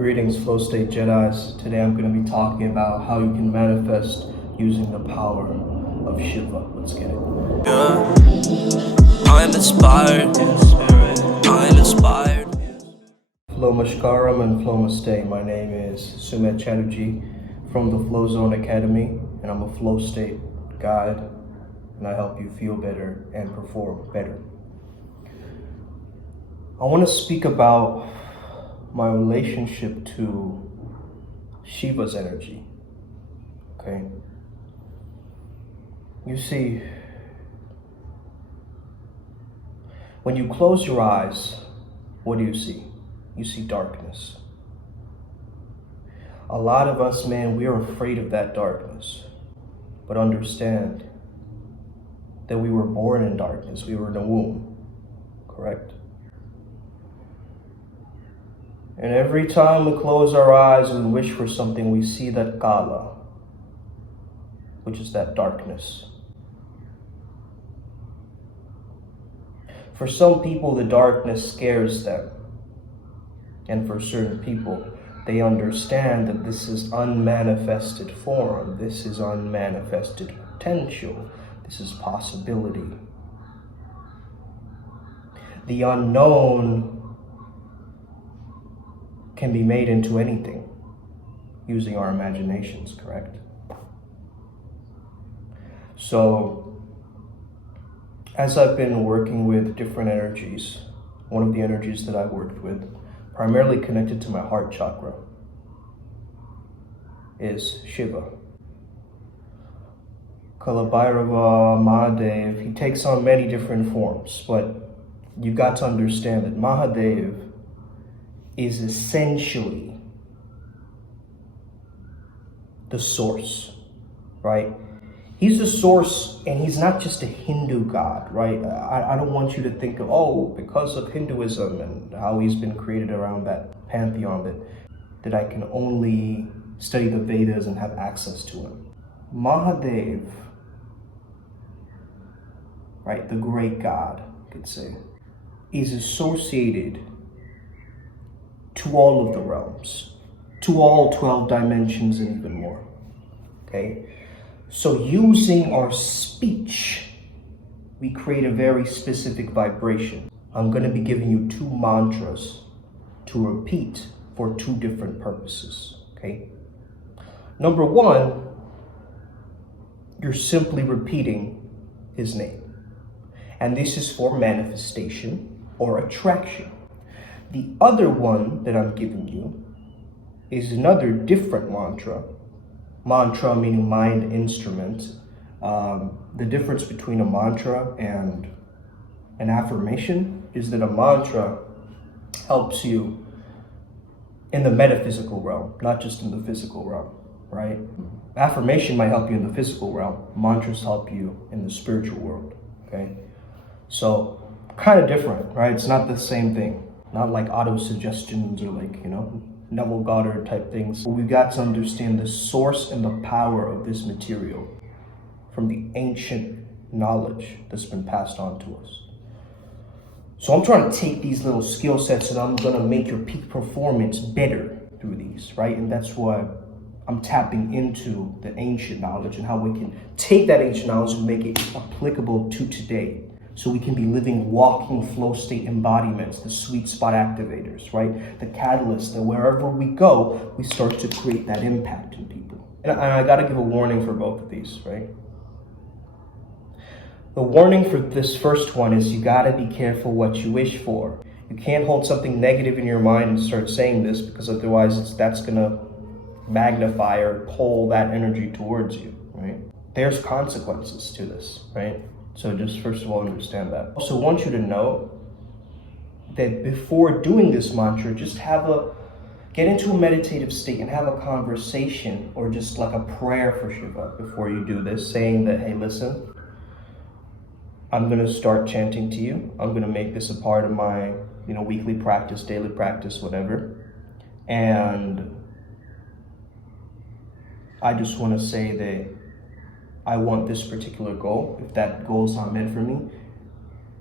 Greetings, Flow State Jedis. Today I'm going to be talking about how you can manifest using the power of Shiva. Let's get it. Yeah, I'm inspired. I'm inspired. Flow Mashkaram and Flow Namaste. My name is Sumet Chatterjee from the Flow Zone Academy, and I'm a Flow State guide, and I help you feel better and perform better. I want to speak about my relationship to Shiva's energy. Okay? You see, when you close your eyes, what do you see? You see darkness. A lot of us, man, we are afraid of that darkness. But understand that we were born in darkness. We were in a womb, correct? And every time we close our eyes and wish for something, we see that kala, which is that darkness. For some people, the darkness scares them. And for certain people, they understand that this is unmanifested form, this is unmanifested potential, this is possibility. The unknown can be made into anything using our imaginations, correct? So, as I've been working with different energies, one of the energies that I've worked with, primarily connected to my heart chakra, is Shiva. Kalabhairava, Mahadev, he takes on many different forms, but you've got to understand that Mahadev is essentially the source, right? He's the source, and he's not just a Hindu god, right? I don't want you to think of, because of Hinduism and how he's been created around that pantheon, that I can only study the Vedas and have access to him. Mahadev, right, the great god, you could say, is associated to all of the realms, to all 12 dimensions and even more, okay? So using our speech, we create a very specific vibration. I'm going to be giving you 2 mantras to repeat for 2 different purposes, okay? Number 1, you're simply repeating his name. And this is for manifestation or attraction. The other one that I'm giving you is another different mantra. Mantra meaning mind instrument. The difference between a mantra and an affirmation is that a mantra helps you in the metaphysical realm, not just in the physical realm, right? Affirmation might help you in the physical realm. Mantras help you in the spiritual world, okay? So, kind of different, right? It's not the same thing. Not like auto-suggestions or like, Neville Goddard type things. We've got to understand the source and the power of this material from the ancient knowledge that's been passed on to us. So I'm trying to take these little skill sets and I'm going to make your peak performance better through these, right? And that's why I'm tapping into the ancient knowledge and how we can take that ancient knowledge and make it applicable to today. So we can be living, walking flow state embodiments, the sweet spot activators, right? The catalyst, that wherever we go, we start to create that impact in people. And I got to give a warning for both of these, right? The warning for this first one is you got to be careful what you wish for. You can't hold something negative in your mind and start saying this, because otherwise that's going to magnify or pull that energy towards you, right? There's consequences to this, right? So just first of all, understand that. Also want you to know that before doing this mantra, just get into a meditative state and have a conversation or just like a prayer for Shiva before you do this, saying that, hey, listen, I'm going to start chanting to you. I'm going to make this a part of my, weekly practice, daily practice, whatever. And I just want to say that I want this particular goal. If that goal is not meant for me,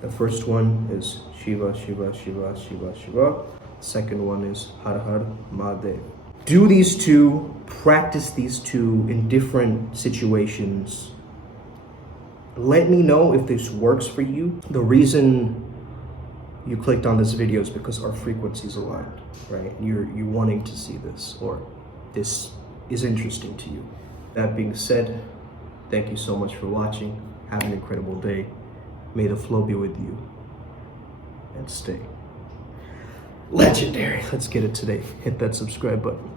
The first one is Shiva, Shiva, Shiva, Shiva, Shiva. Second one is Har Har Mahadev. Do these two, practice these two in different situations. Let me know if this works for you. The reason you clicked on this video is because our frequencies aligned, right? You're wanting to see this, or this is interesting to you. That being said, thank you so much for watching. Have an incredible day. May the flow be with you. And stay legendary. Let's get it today. Hit that subscribe button.